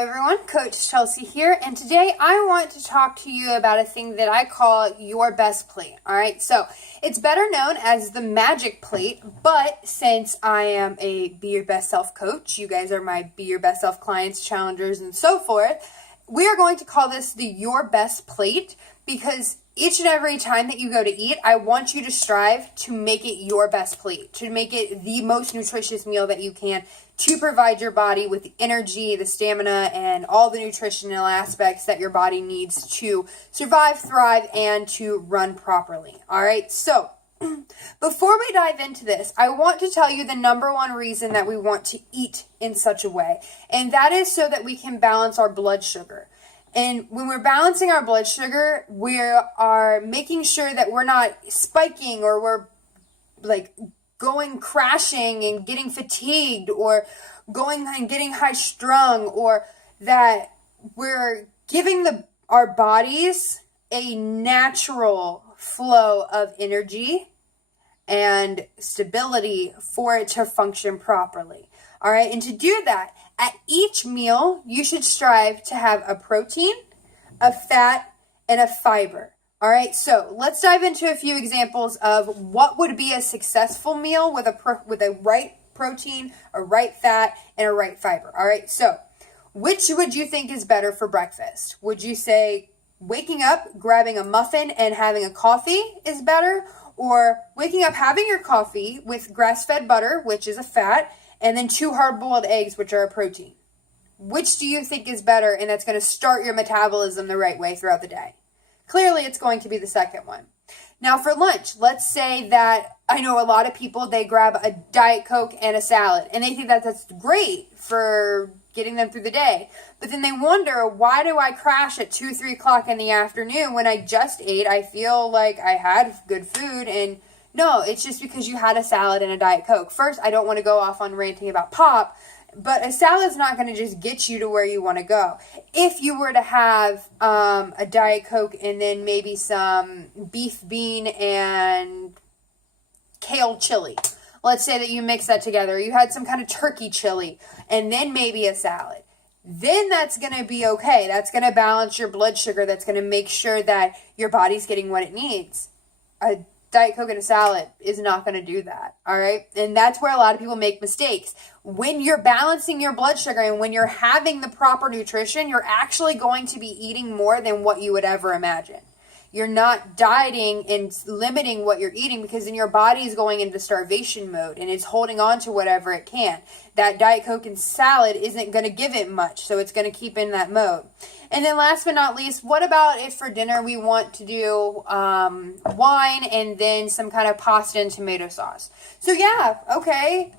everyone, Coach Chelsea here, and today I want to talk to you about a thing that I call your best plate. Alright, so it's better known as the magic plate, but since I am a Be Your Best Self coach, you guys are my Be Your Best Self clients, challengers, and so forth, we are going to call this the Your Best Plate because each and every time that you go to eat, I want you to strive to make it your best plate, to make it the most nutritious meal that you can, to provide your body with the energy, the stamina, and all the nutritional aspects that your body needs to survive, thrive, and to run properly. All right, so before we dive into this, I want to tell you the number one reason that we want to eat in such a way, and that is so that we can balance our blood sugar. And when we're balancing our blood sugar, we are making sure that we're not spiking or we're like going crashing and getting fatigued or going and getting high strung, or that we're giving our bodies a natural flow of energy and stability for it to function properly. All right, and to do that, at each meal, you should strive to have a protein, a fat, and a fiber. All right, so let's dive into a few examples of what would be a successful meal with a right protein, a right fat, and a right fiber. All right, so which would you think is better for breakfast? Would you say waking up, grabbing a muffin, and having a coffee is better? Or waking up, having your coffee with grass-fed butter, which is a fat, and then 2 hard-boiled eggs, which are a protein? Which do you think is better, and that's going to start your metabolism the right way throughout the day? Clearly, it's going to be the second one. Now, for lunch, let's say that I know a lot of people, they grab a Diet Coke and a salad, and they think that that's great for getting them through the day. But then they wonder, why do I crash at 2, 3 o'clock in the afternoon when I just ate? I feel like I had good food, and no, it's just because you had a salad and a Diet Coke. First, I don't want to go off on ranting about pop, but a salad's not going to just get you to where you want to go. If you were to have a Diet Coke and then maybe some beef bean and kale chili, let's say that you mix that together. You had some kind of turkey chili and then maybe a salad. Then that's going to be okay. That's going to balance your blood sugar. That's going to make sure that your body's getting what it needs. A Diet Coke and a salad is not going to do that, all right? And that's where a lot of people make mistakes. When you're balancing your blood sugar and when you're having the proper nutrition, you're actually going to be eating more than what you would ever imagine. You're not dieting and limiting what you're eating because then your body is going into starvation mode and it's holding on to whatever it can. That Diet Coke and salad isn't going to give it much, so it's going to keep in that mode. And then last but not least, what about if for dinner we want to do wine and then some kind of pasta and tomato sauce? So yeah, okay,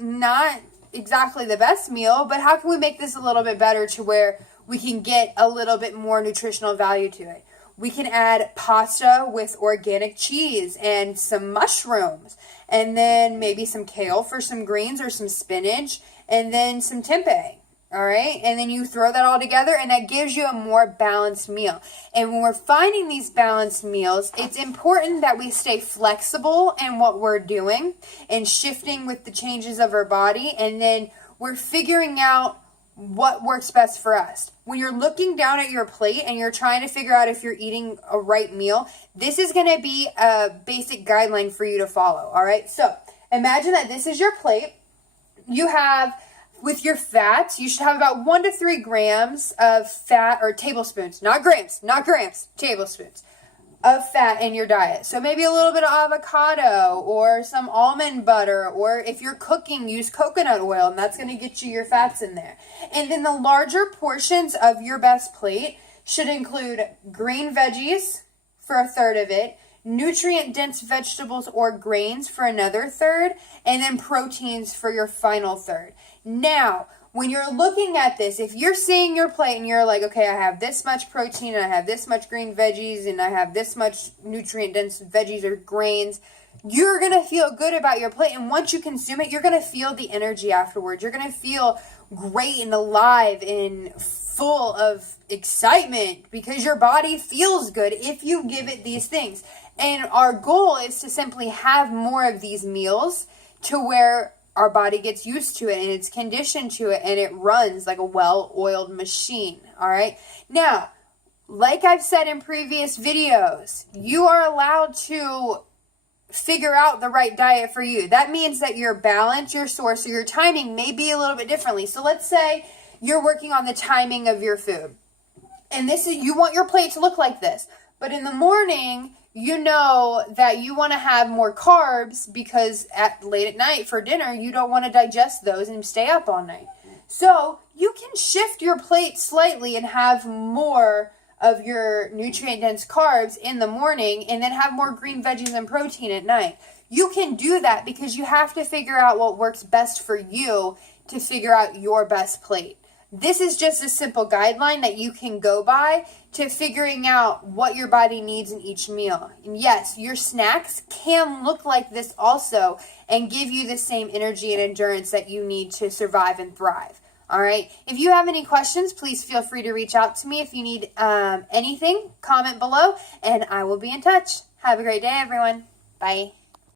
not exactly the best meal, but how can we make this a little bit better to where we can get a little bit more nutritional value to it? We can add pasta with organic cheese and some mushrooms, and then maybe some kale for some greens or some spinach, and then some tempeh. All right, and then you throw that all together, and that gives you a more balanced meal. And when we're finding these balanced meals, it's important that we stay flexible in what we're doing and shifting with the changes of our body, and then we're figuring out what works best for us. When you're looking down at your plate and you're trying to figure out if you're eating a right meal, this is going to be a basic guideline for you to follow. All right, so imagine that this is your plate. You have, with your fats, you should have about 1 to 3 grams of fat, or tablespoons, not grams, tablespoons of fat in your diet. So maybe a little bit of avocado or some almond butter, or if you're cooking, use coconut oil, and that's going to get you your fats in there. And then the larger portions of your best plate should include green veggies for a third of it, nutrient-dense vegetables or grains for another third, and then proteins for your final third. Now, when you're looking at this, if you're seeing your plate and you're like, okay, I have this much protein, and I have this much green veggies, and I have this much nutrient-dense veggies or grains, you're going to feel good about your plate. And once you consume it, you're going to feel the energy afterwards. You're going to feel great and alive and full of excitement because your body feels good if you give it these things. And our goal is to simply have more of these meals to where our body gets used to it and it's conditioned to it and it runs like a well-oiled machine. All right. Now, like I've said in previous videos, you are allowed to figure out the right diet for you. That means that your balance, your source, or your timing may be a little bit differently. So let's say you're working on the timing of your food. And this is, you want your plate to look like this. But in the morning, you know that you want to have more carbs because late at night for dinner, you don't want to digest those and stay up all night. So you can shift your plate slightly and have more of your nutrient-dense carbs in the morning and then have more green veggies and protein at night. You can do that because you have to figure out what works best for you to figure out your best plate. This is just a simple guideline that you can go by to figuring out what your body needs in each meal. And yes, your snacks can look like this also and give you the same energy and endurance that you need to survive and thrive. All right. If you have any questions, please feel free to reach out to me. If you need anything, comment below and I will be in touch. Have a great day, everyone. Bye.